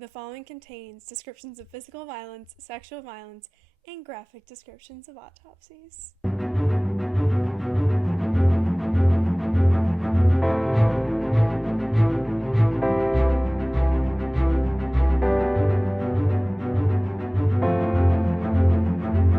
The following contains descriptions of physical violence, sexual violence, and graphic descriptions of autopsies.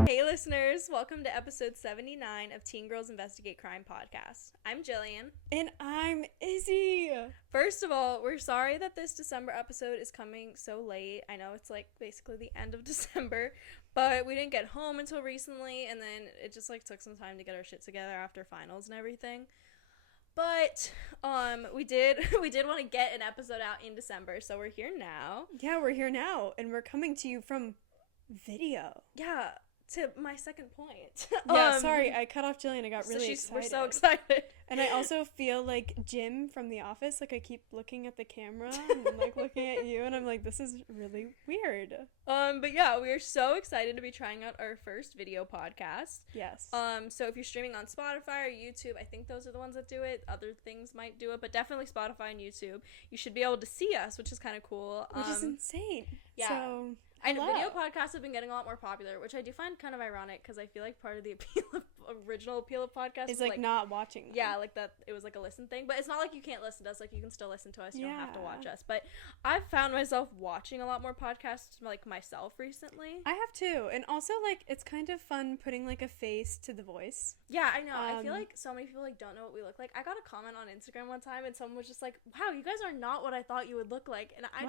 Hey listeners, welcome to episode 79 of Teen Girls Investigate Crime podcast. I'm Jillian. And I'm Izzy. First of all, we're sorry that this December episode is coming so late. I know it's like basically the end of December, but we didn't get home until recently, and then it just like took some time to get our shit together after finals and everything. But we did want to get an episode out in December, so we're here now. Yeah, we're here now, and we're coming to you from video. Yeah. To my second point. Sorry, I cut off Jillian. I got really excited. We're so excited. And I also feel like Jim from The Office. Like, I keep looking at the camera and, like, looking at you, and I'm like, this is really weird. But yeah, we are so excited to be trying out our first video podcast. Yes. So if you're streaming on Spotify or YouTube, I think those are the ones that do it. Other things might do it, but definitely Spotify and YouTube. You should be able to see us, which is kind of cool. Which is insane. Yeah. So... And video podcasts have been getting a lot more popular, which I do find kind of ironic because I feel like part of the original appeal of podcasts is like not watching them. Yeah, like that it was like a listen thing, but it's not like you can't listen to us. Like you can still listen to us. You don't have to watch us. But I've found myself watching a lot more podcasts like myself recently. I have too, and also like it's kind of fun putting like a face to the voice. Yeah, I know. I feel like so many people like don't know what we look like. I got a comment on Instagram one time, and someone was just like, "Wow, you guys are not what I thought you would look like," and I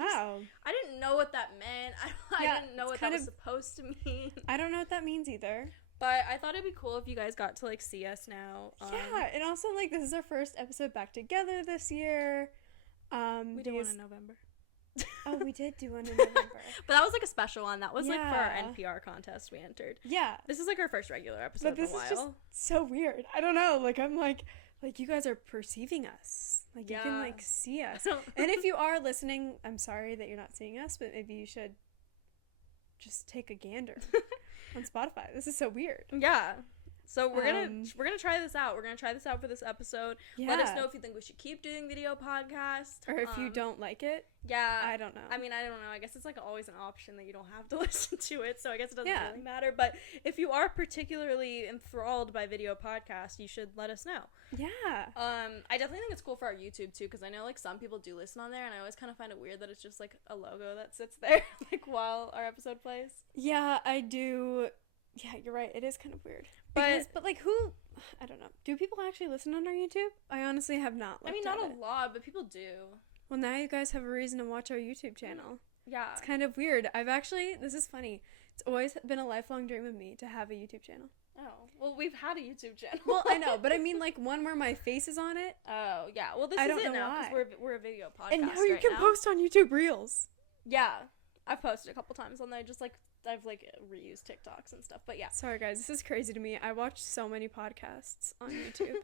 didn't know what that meant. I didn't know what that was supposed to mean. I don't know what that means either. But I thought it'd be cool if you guys got to, like, see us now. Yeah, and also, like, this is our first episode back together this year. We did one in November. Oh, we did do one in November. But that was, like, a special one. That was, like, for our NPR contest we entered. Yeah. This is, like, our first regular episode in a while. But this is just so weird. I don't know. Like, I'm, like, you guys are perceiving us. Like, you can, like, see us. And if you are listening, I'm sorry that you're not seeing us, but maybe you should just take a gander on Spotify. This is so weird. Yeah. So we're gonna try this out. We're gonna try this out for this episode. Yeah. Let us know if you think we should keep doing video podcasts. Or if you don't like it. Yeah. I don't know. I mean, I don't know. I guess it's like always an option that you don't have to listen to it. So I guess it doesn't really matter. But if you are particularly enthralled by video podcasts, you should let us know. Yeah. I definitely think it's cool for our YouTube too, because I know like some people do listen on there, and I always kind of find it weird that it's just like a logo that sits there like while our episode plays. Yeah, I do. Yeah, you're right. It is kind of weird. But like who, I don't know. Do people actually listen on our YouTube? I honestly have not looked at it. I mean, not a lot, but people do. Well, now you guys have a reason to watch our YouTube channel. Yeah. It's kind of weird. This is funny. It's always been a lifelong dream of me to have a YouTube channel. Oh. Well, we've had a YouTube channel. Well, I know, but I mean like one where my face is on it. Oh, yeah. Well, this is it now because we're a video podcast and now you can post on YouTube Reels. Yeah. I've posted a couple times on there, just like I've like reused TikToks and stuff, but yeah. Sorry guys, this is crazy to me. I watch so many podcasts on YouTube,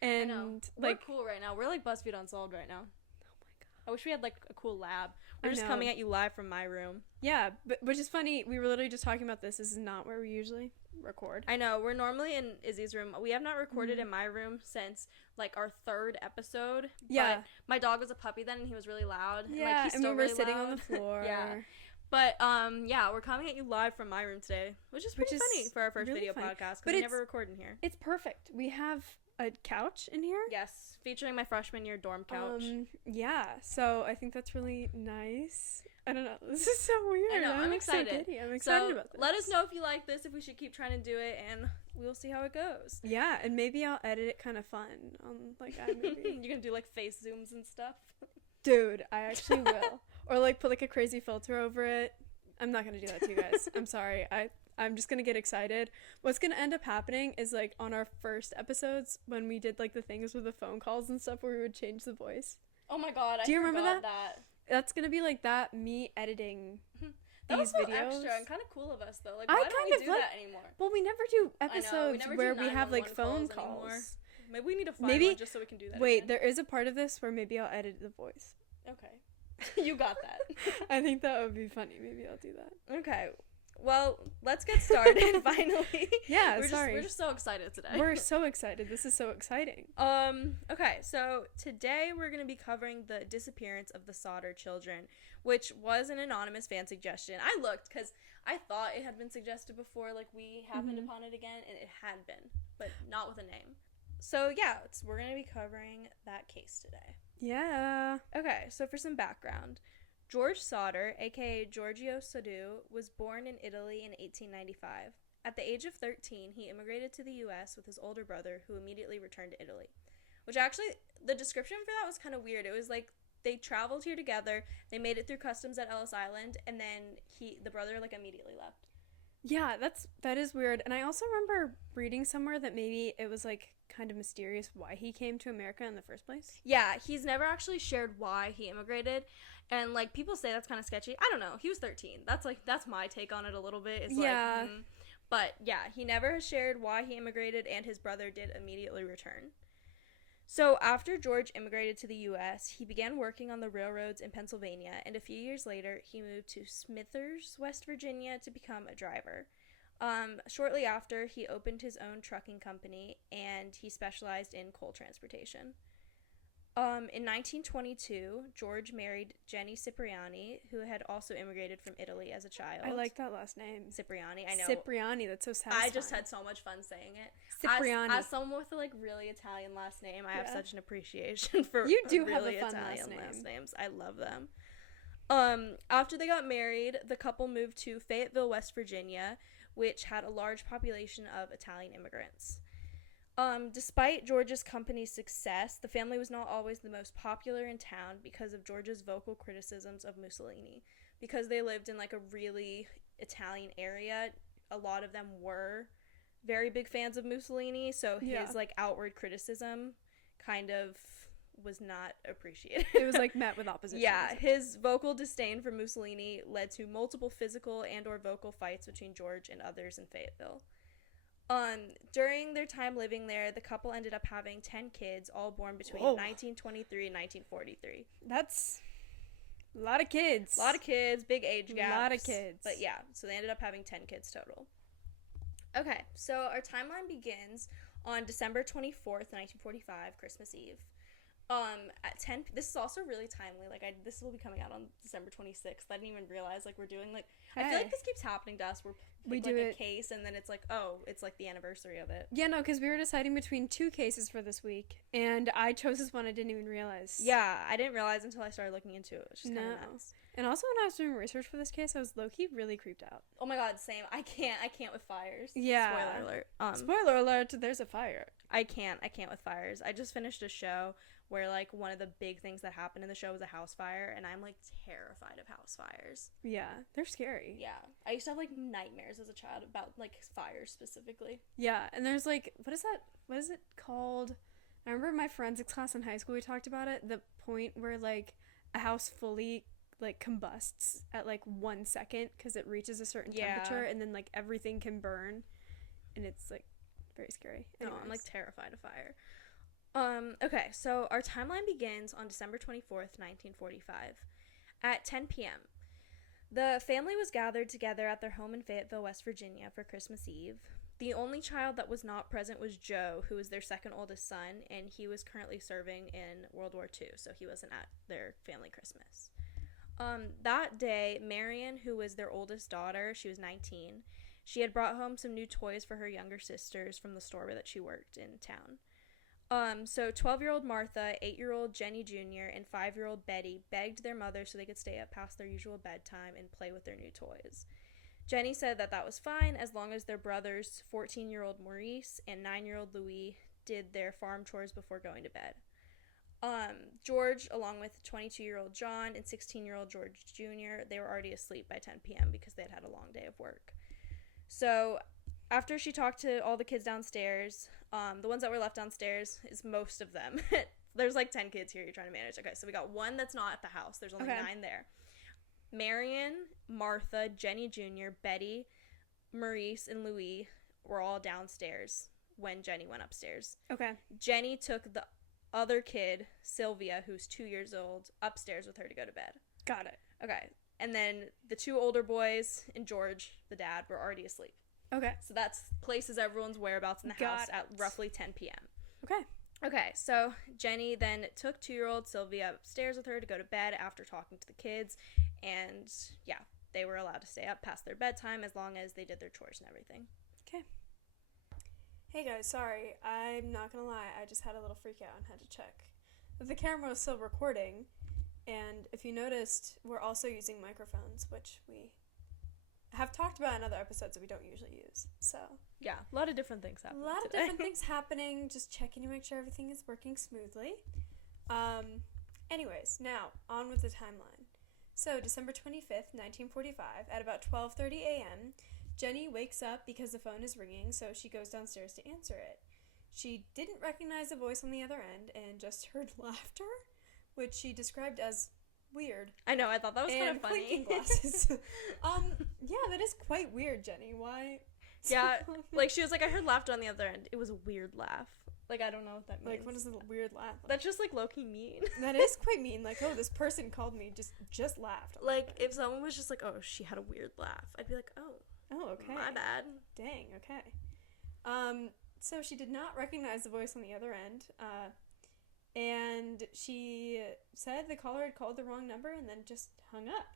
and I know. Like we're cool right now. We're like BuzzFeed Unsolved right now. Oh my god! I wish we had like a cool lab. We're just coming at you live from my room. Yeah, but which is funny. We were literally just talking about this. This is not where we usually record. I know. We're normally in Izzy's room. We have not recorded in my room since like our third episode. Yeah. But my dog was a puppy then, and he was really loud. Yeah, and, like, he's still we were really sitting loud on the floor. Yeah. But, yeah, we're coming at you live from my room today, which is pretty funny for our first really video podcast, because we never record in here. It's perfect. We have a couch in here. Yes, featuring my freshman year dorm couch. Yeah, so I think that's really nice. I don't know. This is so weird. I know, I'm excited. So I'm excited about this. Let us know if you like this, if we should keep trying to do it, and we'll see how it goes. Yeah, and maybe I'll edit it kind of fun on, like, iMovie. You're gonna do, like, face zooms and stuff? Dude, I actually will. Or, like, put, like, a crazy filter over it. I'm not going to do that to you guys. I'm sorry. I'm just going to get excited. What's going to end up happening is, like, on our first episodes, when we did, like, the things with the phone calls and stuff where we would change the voice. Oh, my God. Do you remember that? That's going to be, like, me editing that these videos. That was so extra and kind of cool of us, though. Like, why don't we do that anymore? Well, we never do episodes where we have, like, phone calls. Anymore. Maybe we need to find one just so we can do that. Wait, there is a part of this where maybe I'll edit the voice. Okay. You got that. I think that would be funny. Maybe I'll do that. Okay. Well, let's get started finally. Yeah, We're just so excited today. We're so excited. This is so exciting. Okay, so today we're going to be covering the disappearance of the Sodder children, which was an anonymous fan suggestion. I looked because I thought it had been suggested before, like we happened upon it again, and it had been, but not with a name. So yeah, we're going to be covering that case today. Yeah. Okay, so for some background, George Sodder, aka Giorgio Sodder, was born in Italy in 1895. At the age of 13, he immigrated to the U.S. with his older brother, who immediately returned to Italy. Which actually, the description for that was kind of weird. It was like they traveled here together, they made it through customs at Ellis Island, and then the brother, like, immediately left. Yeah, that is weird. And I also remember reading somewhere that maybe it was, like, kind of mysterious why he came to America in the first place. Yeah, he's never actually shared why he immigrated. And, like, people say that's kind of sketchy. I don't know. He was 13. That's my take on it a little bit. It's yeah. But, yeah, he never has shared why he immigrated, and his brother did immediately return. So, after George immigrated to the U.S., he began working on the railroads in Pennsylvania, and a few years later, he moved to Smithers, West Virginia, to become a driver. Shortly after, he opened his own trucking company, and he specialized in coal transportation. In 1922, George married Jenny Cipriani, who had also immigrated from Italy as a child. I like that last name. Cipriani, I know. Cipriani, that's so satisfying. I just had so much fun saying it. Cipriani. As someone with a, like, really Italian last name, I have such an appreciation for you do really have a fun Italian last names. I love them. After they got married, the couple moved to Fayetteville, West Virginia, which had a large population of Italian immigrants. Despite George's company's success, the family was not always the most popular in town because of George's vocal criticisms of Mussolini. Because they lived in, like, a really Italian area, a lot of them were very big fans of Mussolini, so his, like, outward criticism kind of was not appreciated. It was, like, met with opposition. Yeah, his vocal disdain for Mussolini led to multiple physical and or vocal fights between George and others in Fayetteville. During their time living there, the couple ended up having 10 kids, all born between 1923 and 1943. That's a lot of kids. A lot of kids, big age gaps. A lot of kids. But yeah, so they ended up having 10 kids total. Okay, so our timeline begins on December 24th, 1945, Christmas Eve. At 10, this is also really timely, like, this will be coming out on December 26th, I didn't even realize, like, we're doing, like, I feel like this keeps happening to us, we do, like, a case, and then it's like, oh, it's, like, the anniversary of it. Yeah, no, because we were deciding between two cases for this week, and I chose this one I didn't even realize. Yeah, I didn't realize until I started looking into it, which is kind of nuts. And also, when I was doing research for this case, I was low-key really creeped out. Oh my god, same. I can't with fires. Yeah. Spoiler alert. Spoiler alert, there's a fire. I can't with fires. I just finished a show where, like, one of the big things that happened in the show was a house fire, and I'm, like, terrified of house fires. Yeah, they're scary. Yeah. I used to have, like, nightmares as a child about, like, fires specifically. Yeah, and there's, like, what is it called? I remember my forensics class in high school, we talked about it, the point where, like, a house fully, like, combusts at, like, 1 second because it reaches a certain temperature, and then, like, everything can burn, and it's, like, very scary. No, I'm, like, terrified of fire. Okay, so our timeline begins on December 24th, 1945, at 10 p.m. The family was gathered together at their home in Fayetteville, West Virginia for Christmas Eve. The only child that was not present was Joe, who was their second oldest son, and he was currently serving in World War II, so he wasn't at their family Christmas. That day, Marion, who was their oldest daughter, she was 19, she had brought home some new toys for her younger sisters from the store that she worked in town. So 12-year-old Martha, 8-year-old Jenny Jr., and 5-year-old Betty begged their mother so they could stay up past their usual bedtime and play with their new toys. Jenny said that was fine as long as their brothers, 14-year-old Maurice and 9-year-old Louis, did their farm chores before going to bed. George, along with 22-year-old John and 16-year-old George Jr., they were already asleep by 10 p.m. because they had had a long day of work. So after she talked to all the kids downstairs, the ones that were left downstairs is most of them. There's like 10 kids here you're trying to manage. Okay, so we got one that's not at the house. There's only 9 there. Marion, Martha, Jenny Jr., Betty, Maurice, and Louis were all downstairs when Jenny went upstairs. Okay. Jenny took the other kid, Sylvia, who's 2 years old, upstairs with her to go to bed. Got it. Okay. And then the 2 older boys and George, the dad, were already asleep. Okay. So that's places everyone's whereabouts in the house at roughly 10 p.m. Okay. Okay, so Jenny then took 2-year-old Sylvia upstairs with her to go to bed after talking to the kids. And, yeah, they were allowed to stay up past their bedtime as long as they did their chores and everything. Okay. Hey guys, sorry. I'm not gonna lie. I just had a little freak out and had to check that the camera was still recording. And if you noticed, we're also using microphones, which we have talked about in other episodes that we don't usually use. So yeah, a lot of different things happening. A lot of different things happening. Just checking to make sure everything is working smoothly. Anyways, now on with the timeline. So December 25th, 1945, at about 12:30 a.m., Jenny wakes up because the phone is ringing, so she goes downstairs to answer it. She didn't recognize the voice on the other end and just heard laughter, which she described as weird. I know, I thought that was kind of funny. Clinking glasses. Yeah, that is quite weird, Jenny. Why? Yeah, like she was like, I heard laughter on the other end. It was a weird laugh. Like, I don't know what that means. Like, what is a weird laugh? That's just like low-key mean. That is quite mean. Like, oh, this person called me, just laughed. Like, if someone was just like, oh, she had a weird laugh, I'd be like, oh, okay. My bad. Dang, okay. So she did not recognize the voice on the other end. And she said the caller had called the wrong number and then just hung up.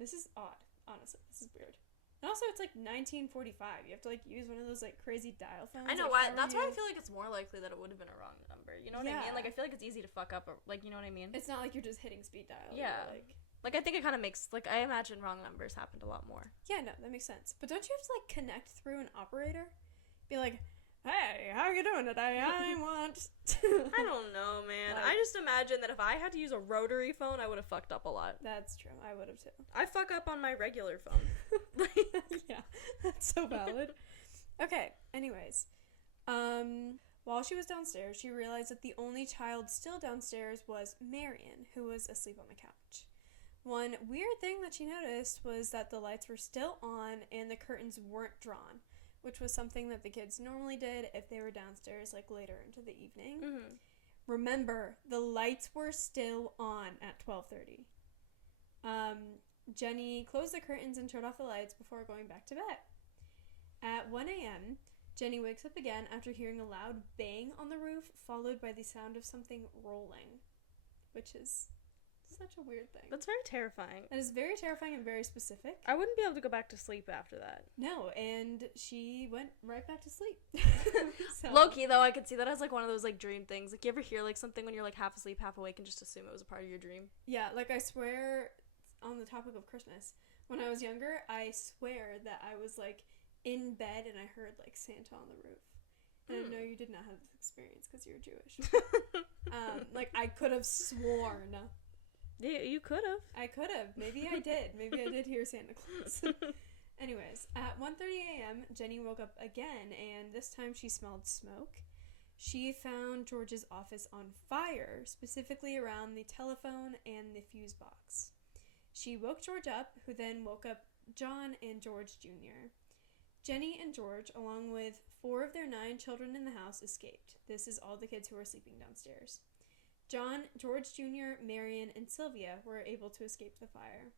This is odd, honestly. This is weird. And also, it's like 1945. You have to like use one of those like crazy dial phones. I know, like, that's why I feel like it's more likely that it would have been a wrong number. You know what I mean? Like, I feel like it's easy to fuck up, or like, you know what I mean? It's not like you're just hitting speed dial. Yeah. Like, I think it kind of makes, like, I imagine wrong numbers happened a lot more. Yeah, no, that makes sense. But don't you have to like connect through an operator? Be like, hey, how are you doing today? I want... I don't know, man. I just imagine that if I had to use a rotary phone, I would have fucked up a lot. That's true. I would have too. I fuck up on my regular phone. Yeah, that's so valid. Okay, anyways. While she was downstairs, she realized that the only child still downstairs was Marion, who was asleep on the couch. One weird thing that she noticed was that the lights were still on and the curtains weren't drawn, which was something that the kids normally did if they were downstairs, like, later into the evening. Mm-hmm. Remember, the lights were still on at 12:30. Jenny closed the curtains and turned off the lights before going back to bed. At 1 a.m., Jenny wakes up again after hearing a loud bang on the roof, followed by the sound of something rolling, which is such a weird thing. That's very terrifying. That is very terrifying and very specific. I wouldn't be able to go back to sleep after that. No, and she went right back to sleep. So. Low-key, though, I could see that as, like, one of those, like, dream things. Like, you ever hear, like, something when you're, like, half asleep, half awake, and just assume it was a part of your dream? Yeah, like, I swear, on the topic of Christmas, when I was younger, I swear that I was, like, in bed and I heard, like, Santa on the roof. And I know you did not have this experience because you're Jewish. Like, I could have sworn... Yeah, you could have. I could have. Maybe I did. Maybe I did hear Santa Claus. Anyways, at 1:30 a.m., Jenny woke up again, and this time she smelled smoke. She found George's office on fire, specifically around the telephone and the fuse box. She woke George up, who then woke up John and George Jr. Jenny and George, along with 4 of their 9 children in the house, escaped. This is all the kids who were sleeping downstairs. John, George Jr., Marion, and Sylvia were able to escape the fire.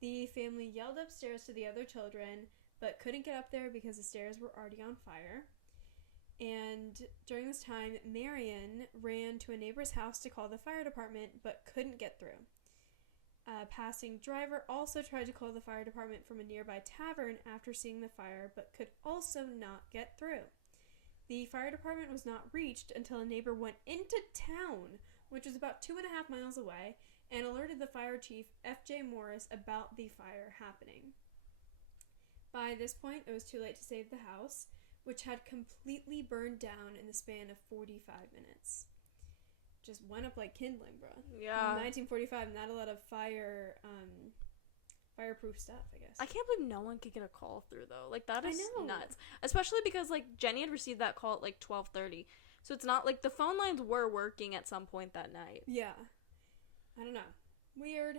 The family yelled upstairs to the other children, but couldn't get up there because the stairs were already on fire. And during this time, Marion ran to a neighbor's house to call the fire department, but couldn't get through. A passing driver also tried to call the fire department from a nearby tavern after seeing the fire, but could also not get through. The fire department was not reached until a neighbor went into town, which was about 2.5 miles away, and alerted the fire chief, F.J. Morris, about the fire happening. By this point, it was too late to save the house, which had completely burned down in the span of 45 minutes. Just went up like kindling, bro. Yeah. In 1945, not a lot of fireproof stuff, I guess. I can't believe no one could get a call through, though. Like, that is nuts. Especially because, like, Jenny had received that call at, like, 12:30. So it's not, like, the phone lines were working at some point that night. Yeah. I don't know. Weird.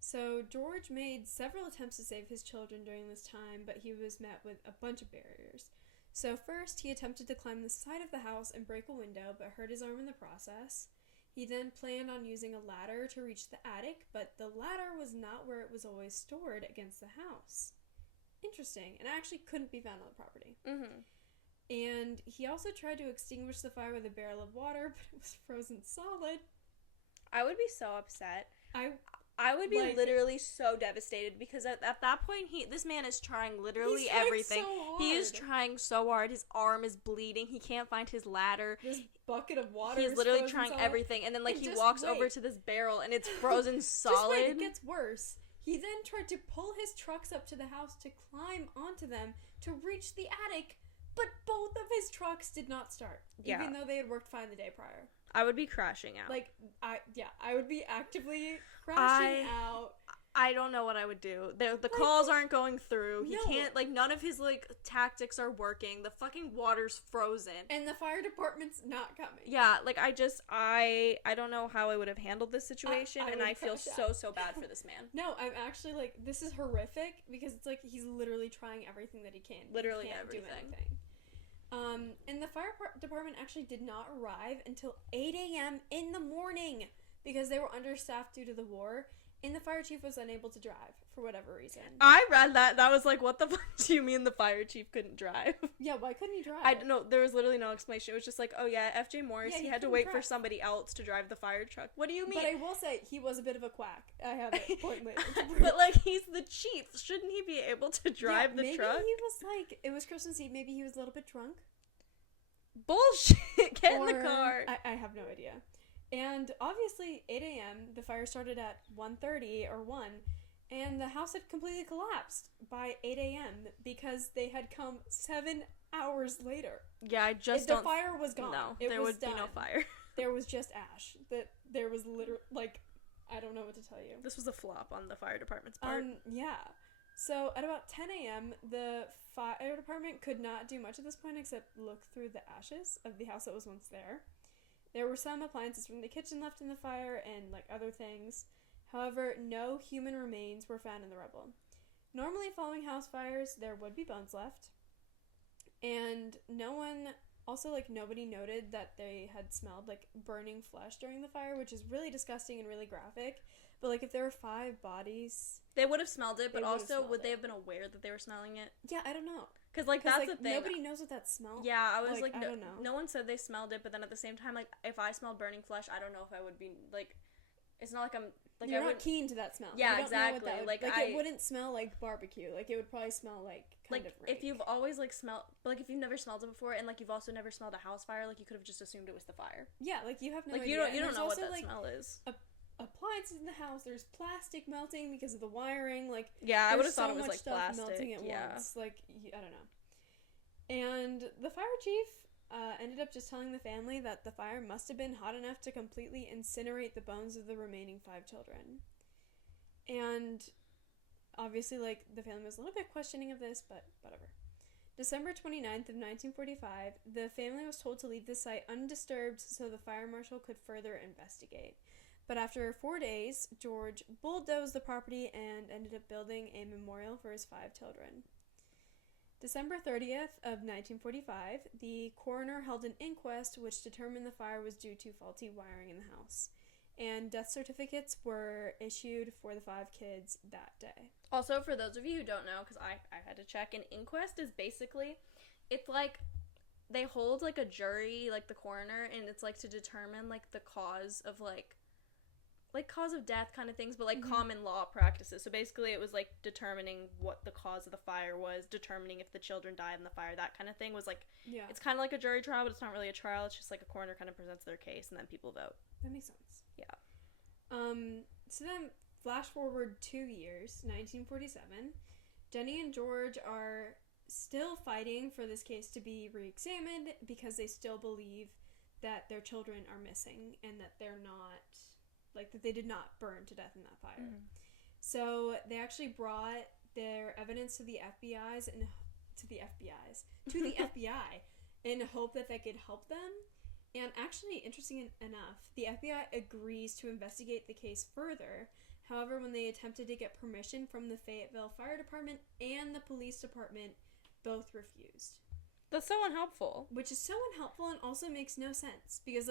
So George made several attempts to save his children during this time, but he was met with a bunch of barriers. So first, he attempted to climb the side of the house and break a window, but hurt his arm in the process. He then planned on using a ladder to reach the attic, but the ladder was not where it was always stored against the house. Interesting, and actually couldn't be found on the property. Mm-hmm. And he also tried to extinguish the fire with a barrel of water, but it was frozen solid. I would be so upset. I would be like, literally so devastated this at that point this man is trying literally everything. So hard. He is trying so hard. His arm is bleeding. He can't find his ladder. This bucket of water. He's literally trying everything, and then he walks over to this barrel and it's frozen solid. Just wait, it gets worse. He then tried to pull his trucks up to the house to climb onto them to reach the attic, but both of his trucks did not start, even though they had worked fine the day prior. I would be crashing out. I would be actively crashing out. I don't know what I would do. The calls aren't going through. He can't, none of his, tactics are working. The fucking water's frozen. And the fire department's not coming. Yeah, I don't know how I would have handled this situation, and I feel so bad for this man. No, I'm actually, this is horrific, because it's he's literally trying everything that he can. Literally he can't everything. Do anything. And the fire department actually did not arrive until 8 a.m. in the morning because they were understaffed due to the war, and the fire chief was unable to drive for whatever reason. I read that, and I was like, what the fuck do you mean the fire chief couldn't drive? Yeah, why couldn't he drive? I don't know, there was literally no explanation. It was just oh yeah, F.J. Morris, he had to wait for somebody else to drive the fire truck. What do you mean? But I will say, he was a bit of a quack. I have a point later. But, he's the chief. Shouldn't he be able to drive the truck? Maybe he was, it was Christmas Eve, maybe he was a little bit drunk. Bullshit! Get in the car. I have no idea. And obviously, 8 a.m., the fire started at 1:30 or 1, and the house had completely collapsed by 8 a.m. because they had come 7 hours later. Yeah, the fire was gone. No, there would be no fire. There was just ash. There was literally, I don't know what to tell you. This was a flop on the fire department's part. Yeah. So, at about 10 a.m., the fire department could not do much at this point except look through the ashes of the house that was once there. There were some appliances from the kitchen left in the fire and, other things. However, no human remains were found in the rubble. Normally, following house fires, there would be bones left. And nobody noted that they had smelled, burning flesh during the fire, which is really disgusting and really graphic. But, if there were 5 bodies... They would have smelled it, but also, would they have been aware that they were smelling it? Yeah, I don't know. Because, that's the thing. Nobody knows what that smell... Yeah, I was I don't know. No one said they smelled it, but then at the same time, if I smelled burning flesh, I don't know if I would be, it's not like I'm... You're not keen to that smell. Yeah, exactly. It wouldn't smell like barbecue. It would probably smell kind of rank. If you've always, smelled... if you've never smelled it before, and, you've also never smelled a house fire, you could have just assumed it was the fire. Yeah, you have no idea. You don't know what that smell is. Appliances in the house, there's plastic melting because of the wiring, yeah, I would have thought it was stuff plastic melting at once, I don't know. And the fire chief ended up just telling the family that the fire must have been hot enough to completely incinerate the bones of the remaining 5 children. And obviously the family was a little bit questioning of this, but whatever. December 29th of 1945, the family was told to leave the site undisturbed so the fire marshal could further investigate. But after 4 days, George bulldozed the property and ended up building a memorial for his 5 children. December 30th of 1945, the coroner held an inquest which determined the fire was due to faulty wiring in the house. And death certificates were issued for the 5 kids that day. Also, for those of you who don't know, because I had to check, an inquest is basically, it's they hold a jury, the coroner, and it's to determine the cause of cause of death kind of things, but common law practices. So basically it was determining what the cause of the fire was, determining if the children died in the fire, that kind of thing was it's kind of like a jury trial, but it's not really a trial. It's just a coroner kind of presents their case and then people vote. That makes sense. Yeah. So then flash forward 2 years, 1947. Jenny and George are still fighting for this case to be re-examined because they still believe that their children are missing and that they're not that they did not burn to death in that fire. Mm-hmm. So they actually brought their evidence to the FBI in hope that they could help them. And actually, interesting enough, the FBI agrees to investigate the case further. However, when they attempted to get permission from the Fayetteville Fire Department and the police department, both refused. That's so unhelpful. Which is so unhelpful and also makes no sense. Because,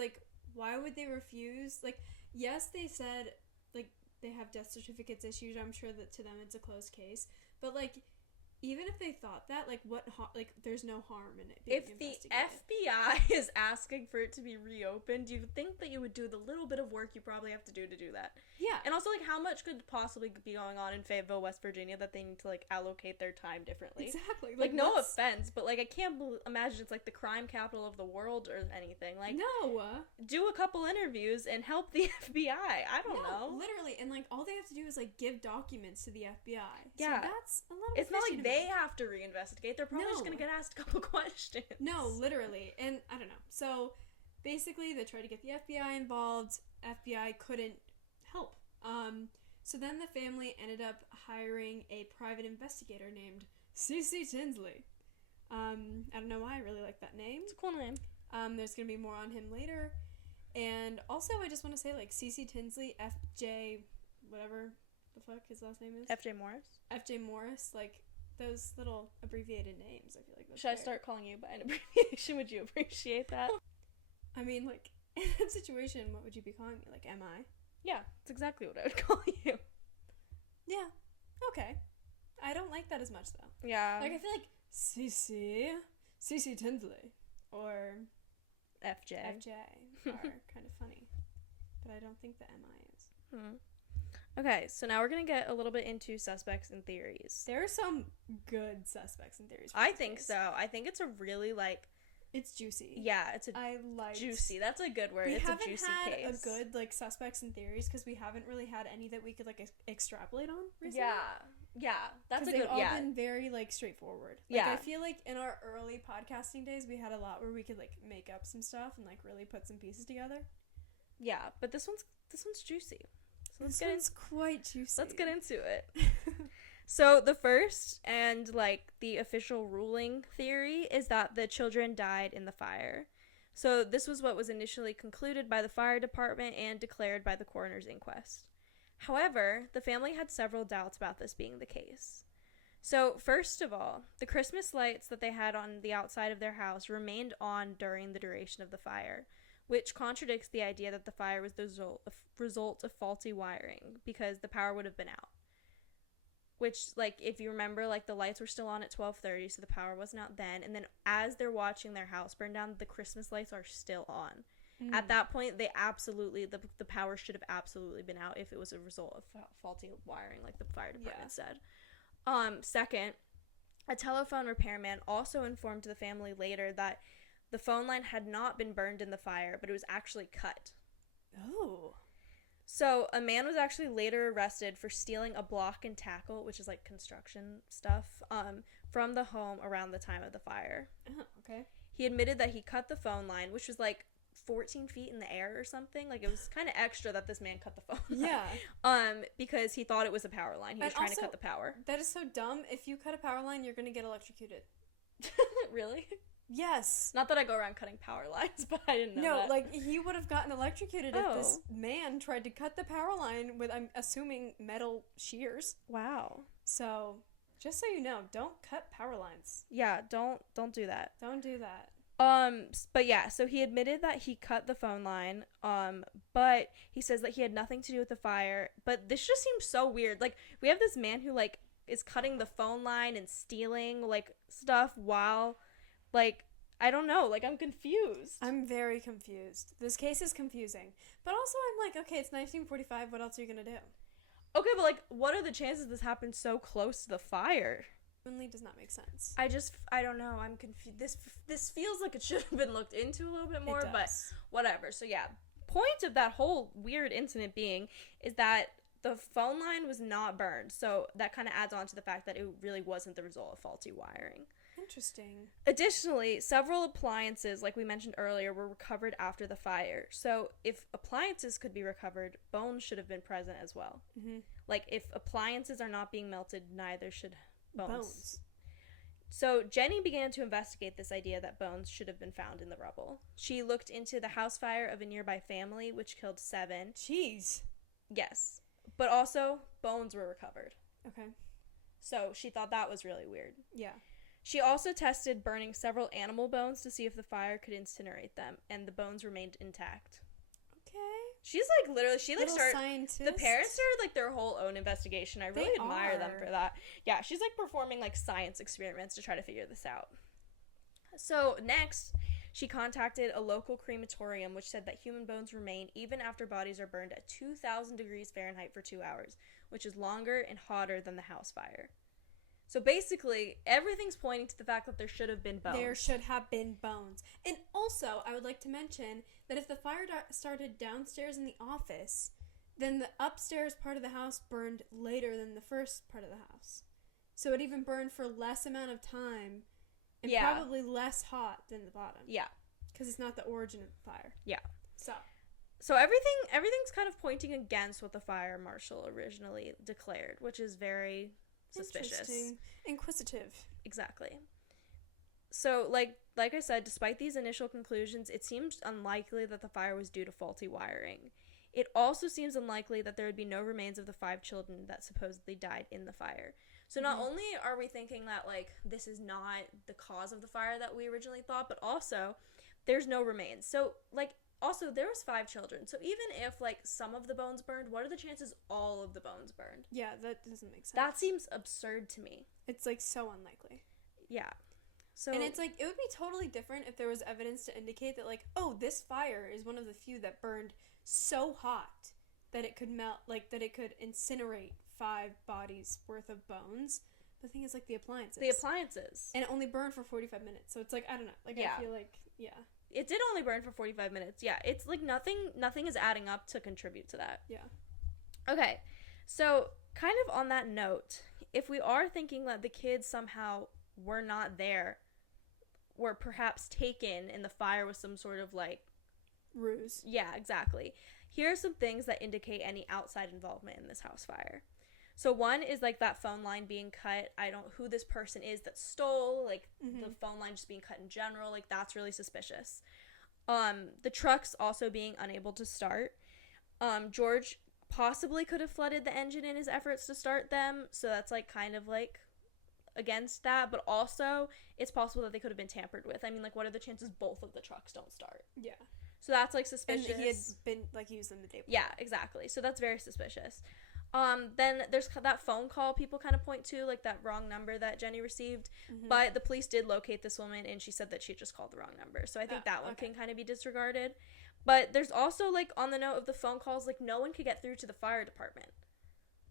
why would they refuse? Like, yes, they said, like, they have death certificates issued. I'm sure that to them it's a closed case. But, like, even if they thought that, like, there's no harm in it being investigated. If the FBI is asking for it to be reopened, do you think that you would do the little bit of work you probably have to do that? Yeah. And also, like, how much could possibly be going on in Fayetteville, West Virginia, that they need to, like, allocate their time differently? Exactly. Like, no offense, but, like, I can't imagine it's, like, the crime capital of the world or anything. Like, no. Do a couple interviews and help the FBI. I don't know. Literally. And, like, all they have to do is, like, give documents to the FBI. Yeah. So that's a little It's not fishy like to me. they have to reinvestigate. They're probably just going to get asked a couple questions. No, literally. And I don't know. So, basically, they tried to get the FBI involved. FBI couldn't help. So then the family ended up hiring a private investigator named C.C. Tinsley. I don't know why, I really like that name. It's a cool name. There's gonna be more on him later. And also, I just want to say, like, C.C. Tinsley, F.J. whatever the fuck his last name is. F.J. Morris? F.J. Morris, like, those little abbreviated names, I feel like that's Should I start calling you by an abbreviation? Would you appreciate that? I mean, like, in that situation, what would you be calling me? Like, M.I.? Yeah, that's exactly what I would call you. Yeah. Okay. I don't like that as much, though. Yeah. Like, I feel like C.C. Tinsley or F.J. are kind of funny. But I don't think the M.I. is. Okay, so now we're going to get a little bit into suspects and theories. There are some good suspects and theories. I think so. I think it's a really, like... It's juicy. Yeah, it's juicy. That's a good word. It's a juicy case. We haven't had a good, like, suspects and theories because we haven't really had any that we could, like, extrapolate on recently. Yeah. That's a good... they've all been very, like, straightforward. Like, I feel like in our early podcasting days, we had a lot where we could, like, make up some stuff and, like, really put some pieces together. Yeah, but this one's juicy. So this one's quite juicy. Let's get into it. So the first and, like, the official ruling theory is that the children died in the fire. So this was what was initially concluded by the fire department and declared by the coroner's inquest. However, the family had several doubts about this being the case. So first of all, the Christmas lights that they had on the outside of their house remained on during the duration of the fire, which contradicts the idea that the fire was the result of faulty wiring, because the power would have been out. Which, like, if you remember, like, the lights were still on at 12:30, so the power wasn't out then. And then as they're watching their house burn down, the Christmas lights are still on. At that point, they absolutely, the power should have absolutely been out if it was a result of faulty wiring, like the fire department said. Second, a telephone repairman also informed the family later that the phone line had not been burned in the fire, but it was actually cut. Oh. So, a man was actually later arrested for stealing a block and tackle, which is, like, construction stuff, from the home around the time of the fire. Oh, okay. He admitted that he cut the phone line, which was, like, 14 feet in the air or something. Like, it was kind of extra that this man cut the phone line. Yeah. Because he thought it was a power line. He was trying to cut the power. That is so dumb. If you cut a power line, you're going to get electrocuted. Really? Yes. Not that I go around cutting power lines, but I didn't know that. No, like, he would have gotten electrocuted if this man tried to cut the power line with, I'm assuming, metal shears. Wow. So, just so you know, don't cut power lines. Yeah, don't do that. Don't do that. But yeah, so he admitted that he cut the phone line, but he says that he had nothing to do with the fire. But this just seems so weird. Like, we have this man who, like, is cutting the phone line and stealing, like, stuff while... Like, I don't know. Like, I'm confused. I'm very confused. This case is confusing. But also, I'm like, okay, it's 1945. What else are you going to do? Okay, but, like, what are the chances this happened so close to the fire? Really does not make sense. I don't know. I'm confused. This feels like it should have been looked into a little bit more, but whatever. So, yeah. Point of that whole weird incident being is that the phone line was not burned. So, that kind of adds on to the fact that it really wasn't the result of faulty wiring. Interesting. Additionally, several appliances, like we mentioned earlier, were recovered after the fire. So if appliances could be recovered, bones should have been present as well. Mm-hmm. Like, if appliances are not being melted, neither should bones. So Jenny began to investigate this idea that bones should have been found in the rubble. She looked into the house fire of a nearby family, which killed 7. Jeez. Yes. But also, bones were recovered. Okay. So she thought that was really weird. Yeah. She also tested burning several animal bones to see if the fire could incinerate them, and the bones remained intact. She's like literally, she like started. Scientist. The parents started like their whole own investigation. I really admire them for that. Yeah, she's like performing like science experiments to try to figure this out. So next, she contacted a local crematorium, which said that human bones remain even after bodies are burned at 2,000 degrees Fahrenheit for 2 hours, which is longer and hotter than the house fire. So basically, everything's pointing to the fact that there should have been bones. There should have been bones. And also, I would like to mention that if the fire started downstairs in the office, then the upstairs part of the house burned later than the first part of the house. So it even burned for less amount of time and probably less hot than the bottom. Yeah. Because it's not the origin of the fire. Yeah. So everything's kind of pointing against what the fire marshal originally declared, which is very suspicious. Interesting. Inquisitive. Exactly. So, like I said, despite these initial conclusions, it seems unlikely that the fire was due to faulty wiring. It also seems unlikely that there would be no remains of the 5 children that supposedly died in the fire. So not only are we thinking that, like, this is not the cause of the fire that we originally thought, but also there's no remains. So, like, also, there was 5 children. So even if, like, some of the bones burned, what are the chances all of the bones burned? Yeah, that doesn't make sense. That seems absurd to me. It's, like, so unlikely. Yeah. So, and it's, like, it would be totally different if there was evidence to indicate that, like, oh, this fire is one of the few that burned so hot that it could melt, like, that it could incinerate 5 bodies worth of bones. But the thing is, like, the appliances. And it only burned for 45 minutes. So it's, like, I don't know. Like, I feel like, It did only burn for 45 minutes. Yeah, it's like nothing is adding up to contribute to that. Yeah. Okay, so kind of on that note, if we are thinking that the kids somehow were not there, were perhaps taken in the fire with some sort of like ruse. Yeah, exactly. Here are some things that indicate any outside involvement in this house fire. So one is like that phone line being cut. I don't who this person is that stole, like the phone line just being cut in general, like that's really suspicious. The trucks also being unable to start. George possibly could have flooded the engine in his efforts to start them, so that's like kind of like against that, but also it's possible that they could have been tampered with. I mean, like, what are the chances both of the trucks don't start? Yeah. So that's like suspicious. And he had been like used them the day before. Yeah, exactly. So that's very suspicious. Then there's that phone call people kind of point to, like that wrong number that Jenny received. But the police did locate this woman, and she said that she just called the wrong number. So I think that one can kind of be disregarded. But there's also, like, on the note of the phone calls, like, no one could get through to the fire department.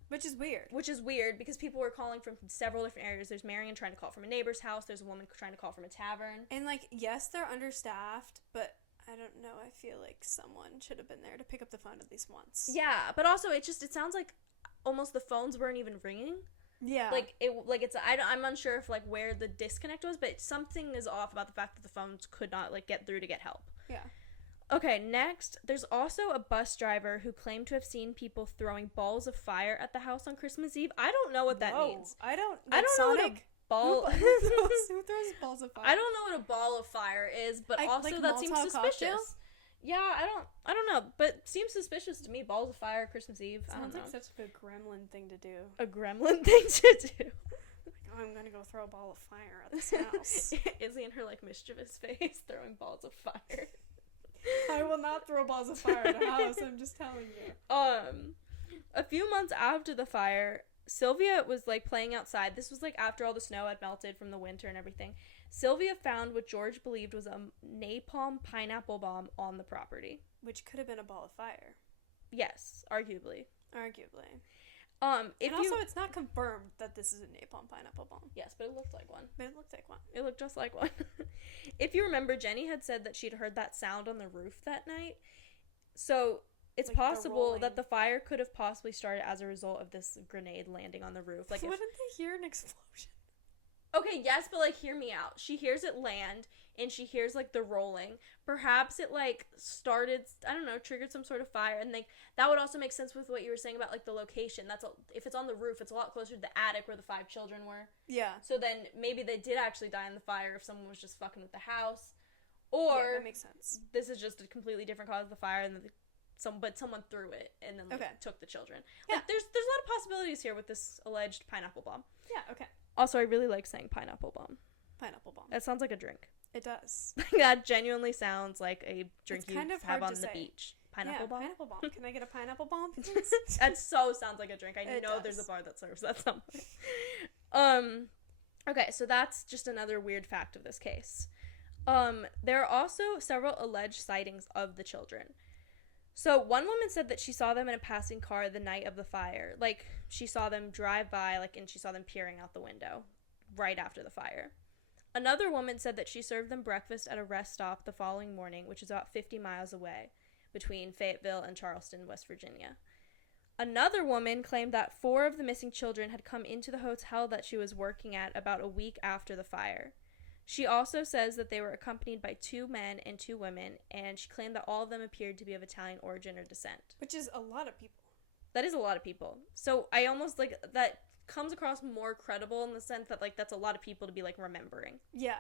Which is weird, because people were calling from several different areas. There's Marion trying to call from a neighbor's house. There's a woman trying to call from a tavern. And, like, yes, they're understaffed, but I don't know. I feel like someone should have been there to pick up the phone at least once. Yeah, but also it sounds like almost the phones weren't even ringing. Yeah. I'm unsure if, like, where the disconnect was, but something is off about the fact that the phones could not, like, get through to get help. Yeah. Okay, next, there's also a bus driver who claimed to have seen people throwing balls of fire at the house on Christmas Eve. I don't know what that means. I don't know what a ball... Who throws balls of fire? I don't know what a ball of fire is, but also like that seems suspicious. Cocktails? Yeah, I don't know, but seems suspicious to me. Balls of fire, Christmas Eve. Sounds like such a gremlin thing to do. A gremlin thing to do. Oh, I'm gonna go throw a ball of fire at this house. Izzy and her, like, mischievous face throwing balls of fire. I will not throw balls of fire at a house, I'm just telling you. A few months after the fire, Sylvia was, like, playing outside. This was, like, after all the snow had melted from the winter and everything. Sylvia found what George believed was a napalm pineapple bomb on the property. Which could have been a ball of fire. Yes, arguably. It's not confirmed that this is a napalm pineapple bomb. Yes, but it looked like one. It looked just like one. If you remember, Jenny had said that she'd heard that sound on the roof that night. So it's like possible that the fire could have possibly started as a result of this grenade landing on the roof. Like, wouldn't they hear an explosion? Okay, yes, but, like, hear me out. She hears it land, and she hears, like, the rolling. Perhaps it, like, started, I don't know, triggered some sort of fire, and, like, that would also make sense with what you were saying about, like, the location. If it's on the roof, it's a lot closer to the attic where the 5 children were. Yeah. So then maybe they did actually die in the fire if someone was just fucking with the house. Or yeah, that makes sense. This is just a completely different cause of the fire, and but someone threw it and then, like, took the children. Yeah. Like, there's a lot of possibilities here with this alleged pineapple bomb. Yeah, okay. Also, I really like saying pineapple bomb. Pineapple bomb. That sounds like a drink. It does. That genuinely sounds like a drink you kind of have on the beach. Pineapple bomb? Pineapple bomb. Can I get a pineapple bomb, please? That so sounds like a drink. I know there's a bar that serves that somewhere. Okay, so that's just another weird fact of this case. There are also several alleged sightings of the children. So one woman said that she saw them in a passing car the night of the fire. Like, she saw them drive by, like, and she saw them peering out the window right after the fire. Another woman said that she served them breakfast at a rest stop the following morning, which is about 50 miles away, between Fayetteville and Charleston, West Virginia. Another woman claimed that 4 of the missing children had come into the hotel that she was working at about a week after the fire. She also says that they were accompanied by 2 men and 2 women, and she claimed that all of them appeared to be of Italian origin or descent. Which is a lot of people. That is a lot of people. So I almost, like, that comes across more credible in the sense that, like, that's a lot of people to be, like, remembering. Yeah.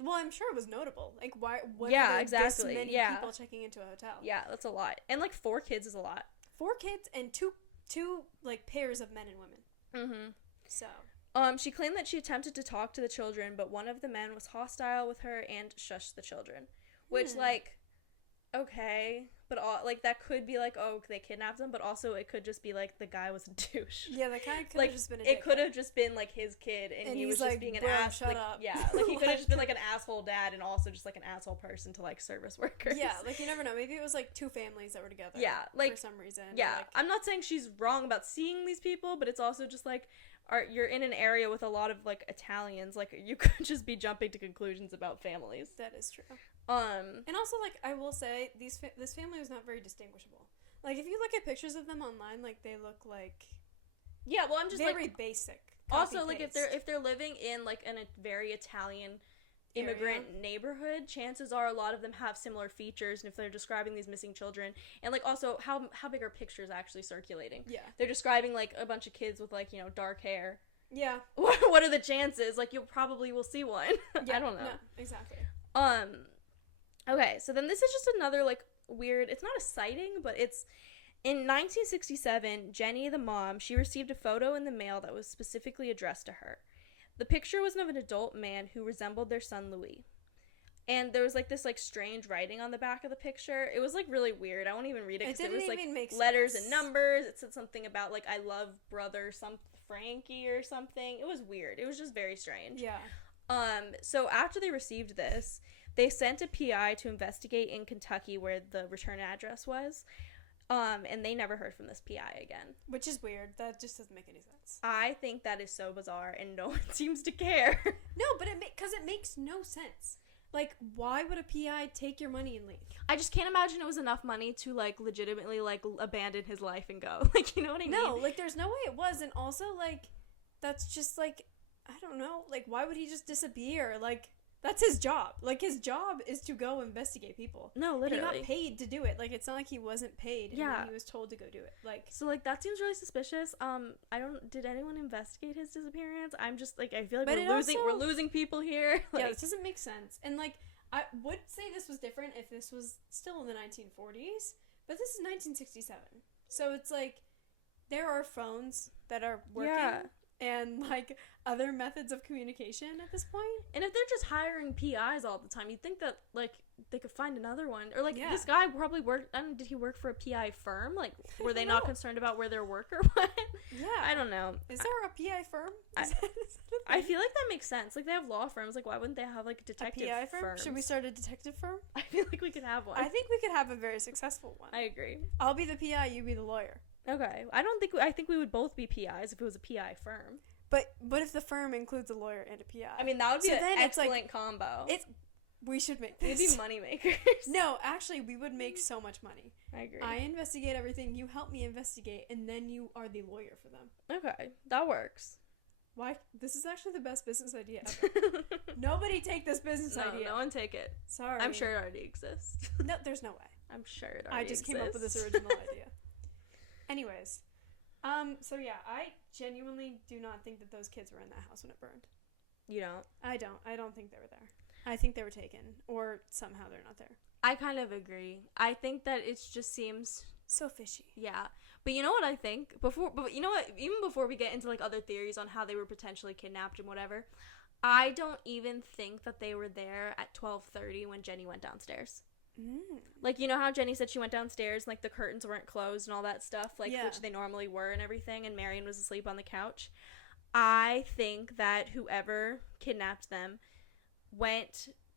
Well, I'm sure it was notable. Like, why? What Yeah, are exactly. This many people checking into a hotel? Yeah, that's a lot. And, like, 4 kids is a lot. 4 kids and two like pairs of men and women. Mm-hmm. So. She claimed that she attempted to talk to the children, but one of the men was hostile with her and shushed the children. Which, like, okay, but all, like, that could be like, oh, they kidnapped them, but also it could just be like the guy was a douche. Yeah, that kind of could like, have just been a it could have just been like his kid, and he was just like, being an ass. shut like, up. Yeah, like he could have just been like an asshole dad, and also just like an asshole person to like service workers. Yeah, like you never know. Maybe it was like 2 families that were together. Yeah, like for some reason. Yeah, like, I'm not saying she's wrong about seeing these people, but it's also just like, you're in an area with a lot of like Italians. Like you could just be jumping to conclusions about families. That is true. And also, like, I will say, this family was not very distinguishable. Like, if you look at pictures of them online, like, they look like... Yeah, well, I'm just, very like... basic. Also, like, if they're living in, like, in a very Italian immigrant neighborhood, chances are a lot of them have similar features, and if they're describing these missing children... And, like, also, how big are pictures actually circulating? Yeah. They're describing, like, a bunch of kids with, like, you know, dark hair. Yeah. What are the chances? Like, you probably will see one. Yeah, I don't know. No, exactly. Okay, so then this is just another, like, weird... It's not a sighting, but it's... In 1967, Jenny, the mom, she received a photo in the mail that was specifically addressed to her. The picture was of an adult man who resembled their son, Louis. And there was, like, this, like, strange writing on the back of the picture. It was, like, really weird. I won't even read it, because it was, like, letters and numbers. It said something about, like, I love brother Frankie or something. It was weird. It was just very strange. Yeah. So after they received this... They sent a PI to investigate in Kentucky where the return address was, and they never heard from this PI again. Which is weird. That just doesn't make any sense. I think that is so bizarre, and no one seems to care. No, but because it makes no sense. Like, why would a PI take your money and leave? I just can't imagine it was enough money to, like, legitimately, like, abandon his life and go. Like, you know what I mean? No, like, there's no way it was, and also, like, that's just, like, I don't know. Like, why would he just disappear? Like... That's his job. Like, his job is to go investigate people. No, literally. And he got paid to do it. Like, it's not like he wasn't paid and then he was told to go do it. Like, so, like, that seems really suspicious. Did anyone investigate his disappearance? I'm just, like, I feel like we're losing people here. Like, yeah, this doesn't make sense. And, like, I would say this was different if this was still in the 1940s, but this is 1967. So it's, like, there are phones that are working. Yeah. And, like, other methods of communication at this point. And if they're just hiring PIs all the time, you'd think that, like, they could find another one. Or, like, this guy probably worked... I don't know, did he work for a PI firm? Like, were they not concerned about where their work or what? Yeah. I don't know. Is there a PI firm? I feel like that makes sense. Like, they have law firms. Like, why wouldn't they have, like, a detective PI firm? firms? Should we start a detective firm? I feel like we could have one. I think we could have a very successful one. I agree. I'll be the PI, you be the lawyer. Okay. I think we would both be PIs if it was a PI firm. But if the firm includes a lawyer and a PI? I mean, that would be an excellent combo. We should make this. We'd be money makers. No, actually, we would make so much money. I agree. I investigate everything, you help me investigate, and then you are the lawyer for them. Okay, that works. Why? This is actually the best business idea ever. Nobody take this business idea. No one take it. Sorry. I'm sure it already exists. No, there's no way. I'm sure it already exists. I just came up with this original idea. Anyways. So yeah, I genuinely do not think that those kids were in that house when it burned. You don't? I don't think they were there. I think they were taken, or somehow they're not there. I kind of agree. I think that it just seems... so fishy. Yeah. But you know what I think? But you know what? Even before we get into, like, other theories on how they were potentially kidnapped and whatever, I don't even think that they were there at 12:30 when Jenny went downstairs. Like, you know how Jenny said she went downstairs and, like, the curtains weren't closed and all that stuff, like, which they normally were and everything, and Marion was asleep on the couch? I think that whoever kidnapped them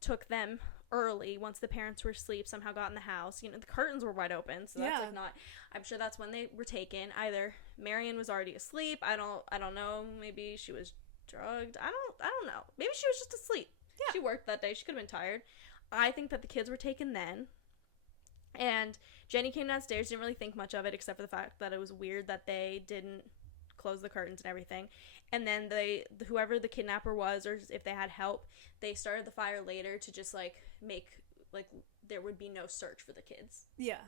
took them early once the parents were asleep, somehow got in the house. You know, the curtains were wide open, so that's, like, not... I'm sure that's when they were taken. Either Marion was already asleep, I don't know, maybe she was drugged, I don't know. Maybe she was just asleep. Yeah. She worked that day, she could have been tired. I think that the kids were taken then, and Jenny came downstairs, didn't really think much of it, except for the fact that it was weird that they didn't close the curtains and everything. And then whoever the kidnapper was, or if they had help, they started the fire later to just, like, make, like, there would be no search for the kids. Yeah.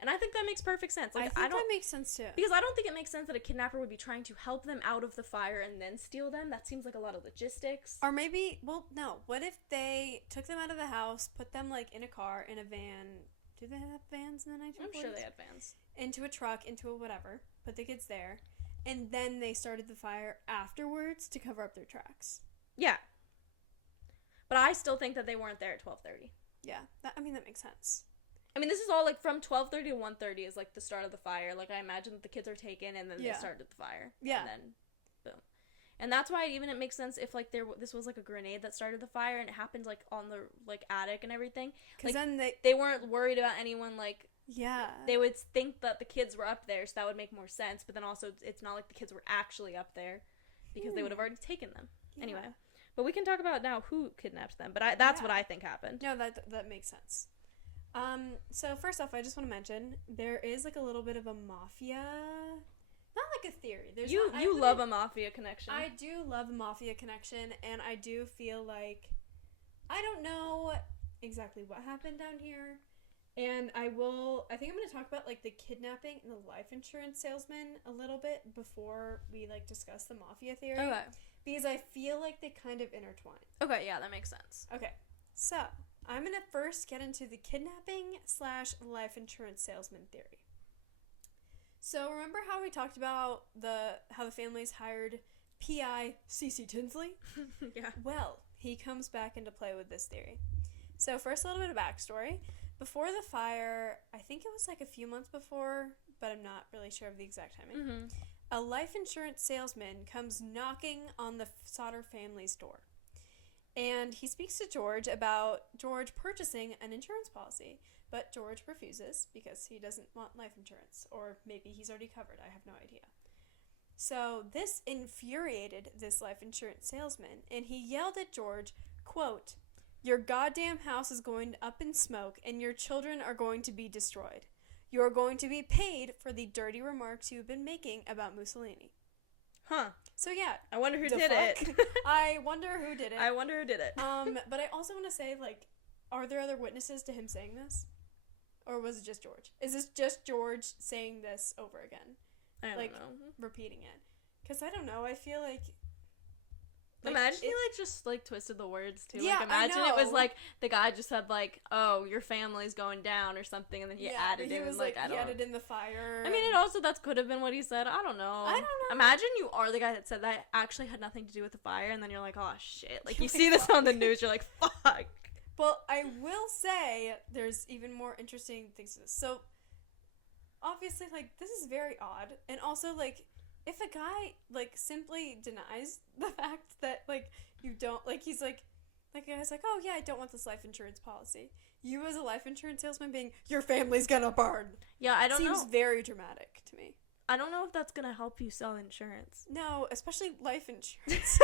And I think that makes perfect sense. Like, I think that makes sense, too. Because I don't think it makes sense that a kidnapper would be trying to help them out of the fire and then steal them. That seems like a lot of logistics. Or maybe, well, no. What if they took them out of the house, put them, like, in a car, in a van? Do they have vans in the 1940s? I'm sure they had vans. Into a truck, into a whatever. Put the kids there. And then they started the fire afterwards to cover up their tracks. Yeah. But I still think that they weren't there at 12:30. Yeah. That makes sense. I mean, this is all, like, from 12:30 to 1:30 is, like, the start of the fire. Like, I imagine that the kids are taken, and then they started the fire. Yeah. And then, boom. And that's why it makes sense if, like, this was, like, a grenade that started the fire, and it happened, like, on the, like, attic and everything. Because then they weren't worried about anyone, like... Yeah. They would think that the kids were up there, so that would make more sense. But then also, it's not like the kids were actually up there, because they would have already taken them. Yeah. Anyway. But we can talk about now who kidnapped them. But that's what I think happened. No, that makes sense. So first off, I just want to mention, there is, like, a little bit of a mafia... Not like a theory. You love a mafia connection. I do love a mafia connection, and I do feel like... I don't know exactly what happened down here, and I think I'm going to talk about, like, the kidnapping and the life insurance salesman a little bit before we, like, discuss the mafia theory. Okay. Because I feel like they kind of intertwine. Okay, yeah, that makes sense. Okay, so... I'm going to first get into the kidnapping/life insurance salesman theory. So remember how we talked about how the families hired P.I. C.C. Tinsley? Yeah. Well, he comes back into play with this theory. So first, a little bit of backstory. Before the fire, I think it was like a few months before, but I'm not really sure of the exact timing, a life insurance salesman comes knocking on the Sodder family's door. And he speaks to George about George purchasing an insurance policy, but George refuses because he doesn't want life insurance, or maybe he's already covered, I have no idea. So this infuriated this life insurance salesman, and he yelled at George, quote, "Your goddamn house is going up in smoke, and your children are going to be destroyed. You are going to be paid for the dirty remarks you have been making about Mussolini." Huh. So yeah. I wonder who did it. I wonder who did it. But I also want to say, like, are there other witnesses to him saying this? Or was it just George? Is this just George saying this over again? I don't know. Repeating it. Because I don't know, I feel like imagine he, like, just, like, twisted the words, too. Yeah, like, imagine it was, like, the guy just said, like, oh, your family's going down or something, and then he added it. He added in the fire. I mean, that could have been what he said. I don't know. Imagine you are the guy that said that actually had nothing to do with the fire, and then you're like, oh, shit. Like, you see this on the news, you're like, fuck. Well, I will say there's even more interesting things to this. So, obviously, like, this is very odd, and also, like, if a guy, like, simply denies the fact that, like, you don't, like, he's like, the guy's like, oh, yeah, I don't want this life insurance policy. You as a life insurance salesman being, your family's gonna burn. Yeah, I don't know. Seems very dramatic to me. I don't know if that's gonna help you sell insurance. No, especially life insurance.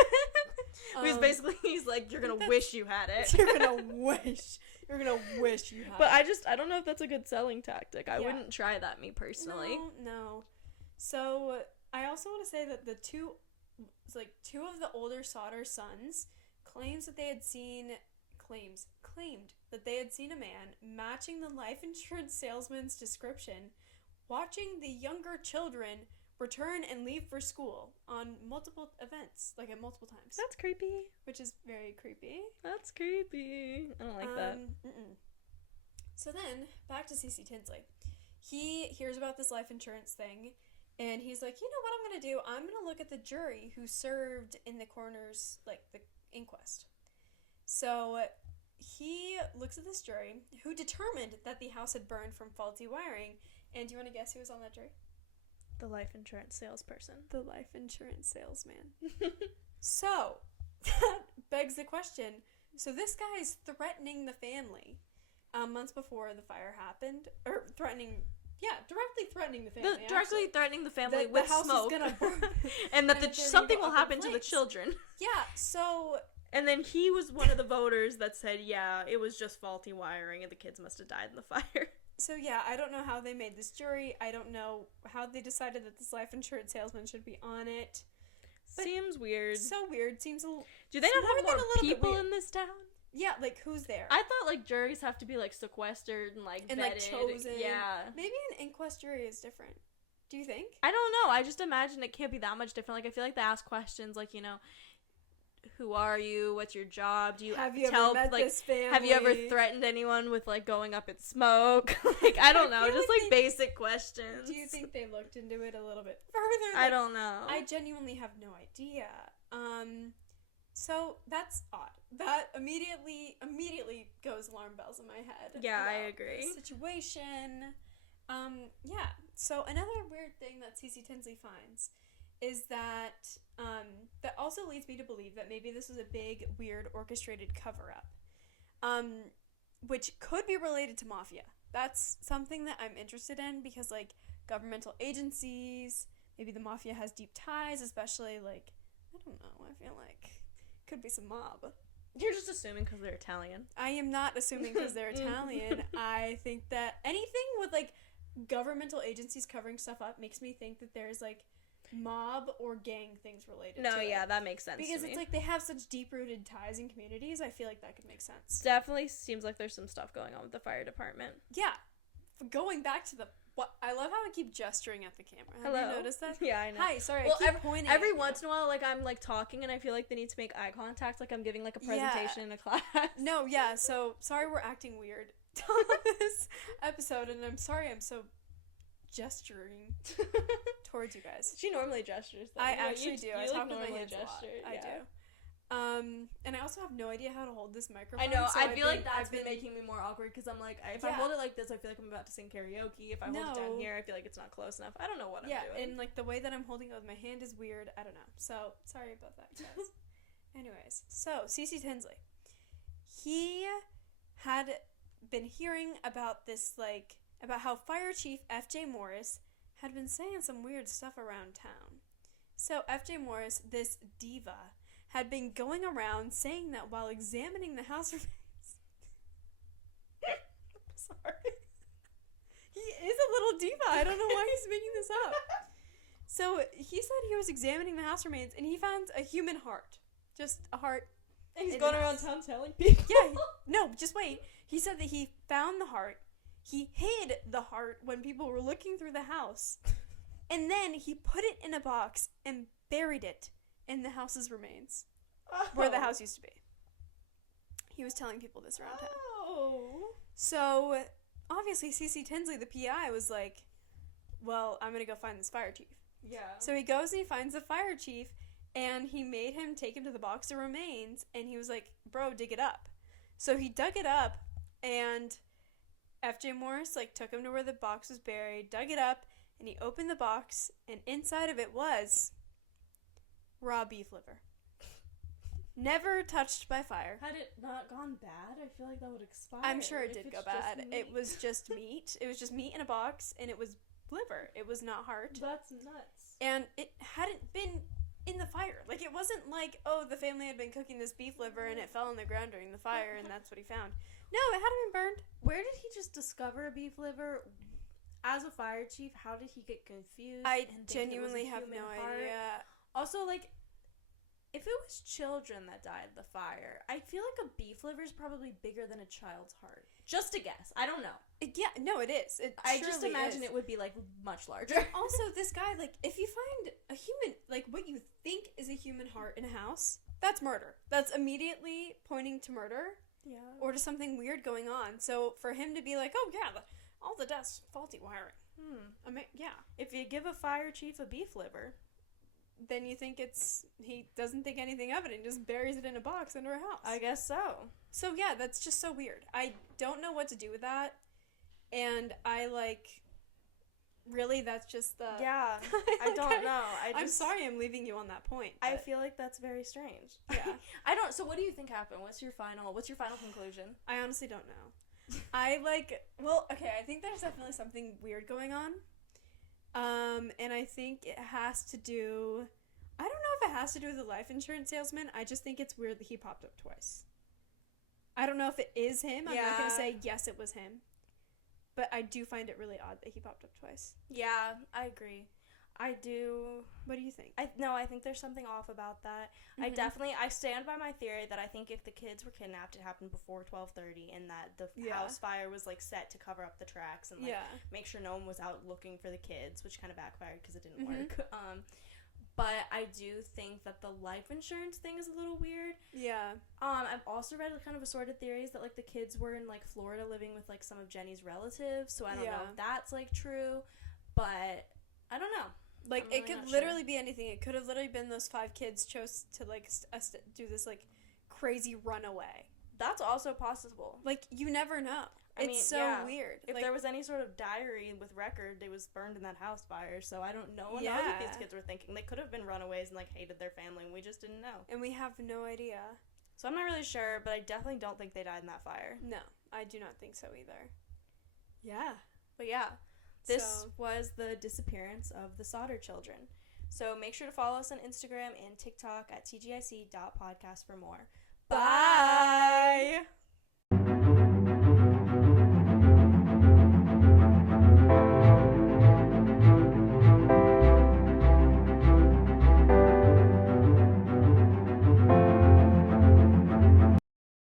He's like, you're gonna wish you had it. You're gonna wish you had it. But I don't know if that's a good selling tactic. I wouldn't try that, me personally. No. So... I also want to say that two of the older Sodder sons claimed that they had seen a man matching the life insurance salesman's description, watching the younger children return and leave for school on multiple events, like at multiple times. That's creepy. Which is very creepy. That's creepy. I don't like that. So then, back to C.C. Tinsley. He hears about this life insurance thing, and he's like, you know what I'm going to do? I'm going to look at the jury who served in the coroner's, like, the inquest. So he looks at this jury who determined that the house had burned from faulty wiring. And do you want to guess who was on that jury? The life insurance salesperson. The life insurance salesman. So, that begs the question. So this guy is threatening the family months before the fire happened. Or directly threatening the family. Directly threatening the family the with house smoke. Is gonna burn. And that something will happen to the children. Yeah, so... And then he was one of the voters that said, yeah, it was just faulty wiring and the kids must have died in the fire. So yeah, I don't know how they made this jury. I don't know how they decided that this life insurance salesman should be on it. But seems weird. So weird. Seems a little... Do they not have more people in this town? Yeah, like, who's there? I thought, like, juries have to be, like, sequestered and, like, and, vetted. like, chosen. Yeah. Maybe an inquest jury is different. Do you think? I don't know. I just imagine it can't be that much different. Like, I feel like they ask questions, like, you know, who are you? What's your job? Do you have you ever met this family? Have you ever threatened anyone with, like, going up in smoke? Like, I don't know. Just, like, basic questions. Do you think they looked into it a little bit further? I don't know. I genuinely have no idea. So that's odd. That immediately goes alarm bells in my head. Yeah, I agree. Situation. Yeah. So another weird thing that Cece Tinsley finds is that that also leads me to believe that maybe this was a big, weird, orchestrated cover-up, which could be related to mafia. That's something that I'm interested in because, like, governmental agencies, maybe the mafia has deep ties, especially, like, I don't know, I feel like could be some mob. You're just assuming because they're Italian. I am not assuming because they're Italian. I think that anything with, like, governmental agencies covering stuff up makes me think that there's, like, mob or gang things related to it. Yeah, that makes sense because to me. It's like they have such deep-rooted ties in communities. I feel like that could make sense. Definitely seems like there's some stuff going on with the fire department. Yeah. Going back to I love how I keep gesturing at the camera. Have Hello. you noticed that? Yeah, I know. Hi, sorry, I keep pointing every at once you. in a while, like, I'm, like, talking and I feel like they need to make eye contact, like I'm giving, like, a presentation in a class. No, yeah, so sorry we're acting weird on this episode, and I'm sorry I'm so gesturing towards you guys. She normally gestures, though. I actually do. I talk with my normally hands a lot. yeah. I do. And I also have no idea how to hold this microphone. I know. So I feel like that's been making me more awkward because I'm like, if I hold it like this, I feel like I'm about to sing karaoke. If I hold it down here, I feel like it's not close enough. I don't know what I'm doing. Yeah, and like the way that I'm holding it with my hand is weird. I don't know. So sorry about that, guys. Anyways, so Cece Tinsley, he had been hearing about this, like, about how Fire Chief F.J. Morris had been saying some weird stuff around town. So F.J. Morris, this diva, had been going around saying that while examining the house remains. Sorry. He is a little diva. I don't know why he's making this up. So he said he was examining the house remains and he found a human heart. Just a heart. And he's going around town telling people. Yeah. No, just wait. He said that he found the heart. He hid the heart when people were looking through the house. And then he put it in a box and buried it in the house's remains. Where the house used to be. He was telling people this around town. Oh. So, obviously, Cece Tinsley, the PI, was like, well, I'm going to go find this fire chief. Yeah. So he goes and he finds the fire chief, and he made him take him to the box of remains, and he was like, bro, dig it up. So he dug it up, and F.J. Morris, like, took him to where the box was buried, dug it up, and he opened the box, and inside of it was raw beef liver. Never touched by fire. Had it not gone bad, I feel like that would expire. I'm sure it did go bad. It was just meat. It was just meat in a box, and it was liver. It was not heart. That's nuts. And it hadn't been in the fire. Like, it wasn't like, oh, the family had been cooking this beef liver, and it fell on the ground during the fire, and that's what he found. No, it hadn't been burned. Where did he just discover beef liver? As a fire chief, how did he get confused? I genuinely have no idea. Also, like, if it was children that died in the fire, I feel like a beef liver is probably bigger than a child's heart. Just a guess. I don't know. Yeah, no, it is. I just imagine it would be, like, much larger. Also, this guy, like, if you find a human, like, what you think is a human heart in a house, that's murder. That's immediately pointing to murder. Yeah. Or to something weird going on. So, for him to be like, oh, yeah, all the deaths, faulty wiring. Yeah. If you give a fire chief a beef liver, then you think he doesn't think anything of it and just buries it in a box under a house. I guess so. So yeah, that's just so weird. I don't know what to do with that. And really, that's just the... Yeah, I don't know. I'm sorry I'm leaving you on that point. I feel like that's very strange. Yeah. So what do you think happened? What's your final conclusion? I honestly don't know. Okay, I think there's definitely something weird going on. And I think it has to do... I don't know if it has to do with the life insurance salesman. I just think it's weird that he popped up twice. I don't know if it is him. I'm not going to say yes, it was him. But I do find it really odd that he popped up twice. Yeah, I agree. I do. What do you think? I think there's something off about that. Mm-hmm. I stand by my theory that I think if the kids were kidnapped, it happened before 12:30, and that the house fire was, like, set to cover up the tracks and, like, make sure no one was out looking for the kids, which kind of backfired because it didn't work. But I do think that the life insurance thing is a little weird. Yeah. I've also read kind of assorted theories that, like, the kids were in, like, Florida living with, like, some of Jenny's relatives, so I don't know if that's, like, true, but I don't know. Like, it could literally be anything. It could have literally been those 5 kids chose to, like, do this, like, crazy runaway. That's also possible. Like, you never know. It's so weird. If there was any sort of diary with record, it was burned in that house fire, so I don't know what these kids were thinking. They could have been runaways and, like, hated their family, and we just didn't know. And we have no idea. So I'm not really sure, but I definitely don't think they died in that fire. No, I do not think so either. Yeah. But yeah, this was the disappearance of the Sodder children. So make sure to follow us on Instagram and TikTok at tgic.podcast for more. Bye!